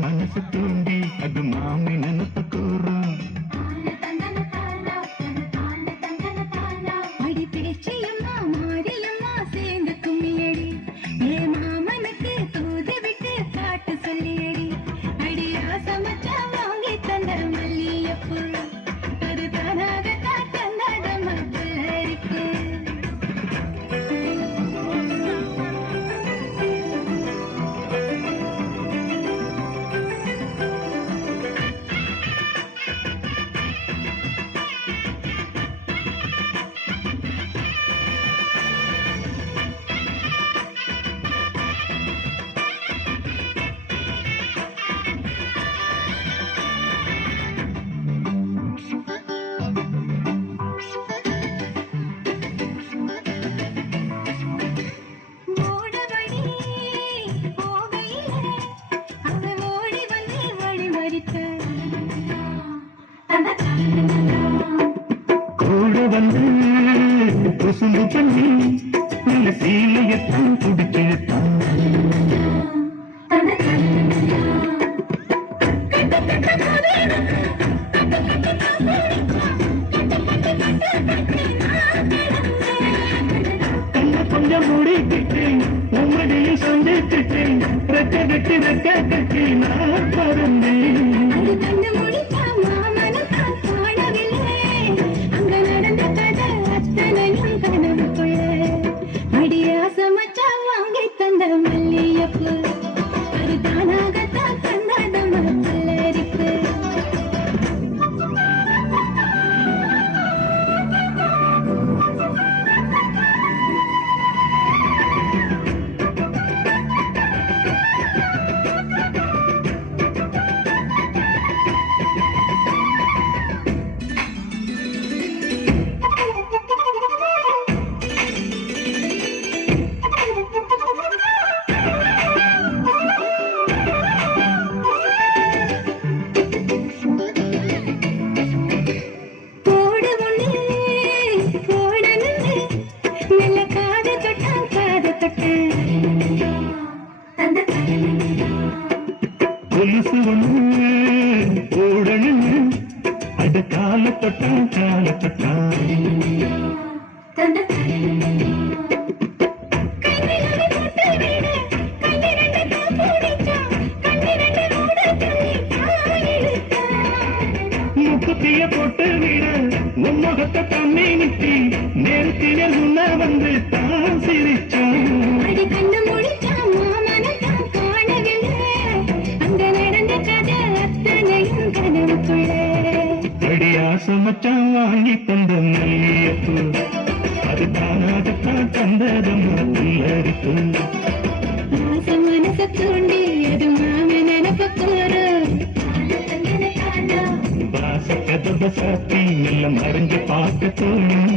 மனசு தூண்டி அது மாமி நினைப்பு கூறும் அடி பேச்சியம்மா மாரியம்மா சேர்ந்து கும்மியடி ஏ மாமனுக்கு தூது விட்டு பாட்டு சொல்லியடி அடியா சமைச்சா வாங்கி தந்த மல்லியப்பூ அது தானாகத்தான் தந்தாதம்மா பிள்ளருக்கு கூட வந்து குசும்பு பண்ணி நல்ல சீலையத்தான் குடிச்சிருத்தான் கொஞ்சம் முடிக்கிட்டு உம்மடியில் சந்திச்சுட்டு ரெக்க கட்டி ரெக்க கட்டி நான் பறந்தேன் மல்லியப்பூ அது தானாகத்தான் தந்தாதம்மா பிள்ளருக்கு கொலுசு ஒண்ணு ஓடணுன்னு அது கால தொட்டான் கால தொட்டான் முக்குத்திய போட்டு விட உன் முகத்தை தண்ணி நிறுத்தி நேரத்தினர் முன்ன வந்து தான் சிரிச்சான் சமச்சான் வாங்கி தந்த மல்லியப்பூ அது தானாகத்தான் தந்ததம்மா பிள்ளருக்கு மனச தூண்டி அது மாமி நினைப்பு கூறும் வாச கதவை சாத்தி மெல்ல மறைஞ்சு பார்க்க தோணும்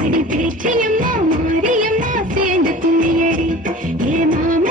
அடி பேச்சியம்மா மாரியம்மா சேர்ந்து கும்மியடி ஏ மாமி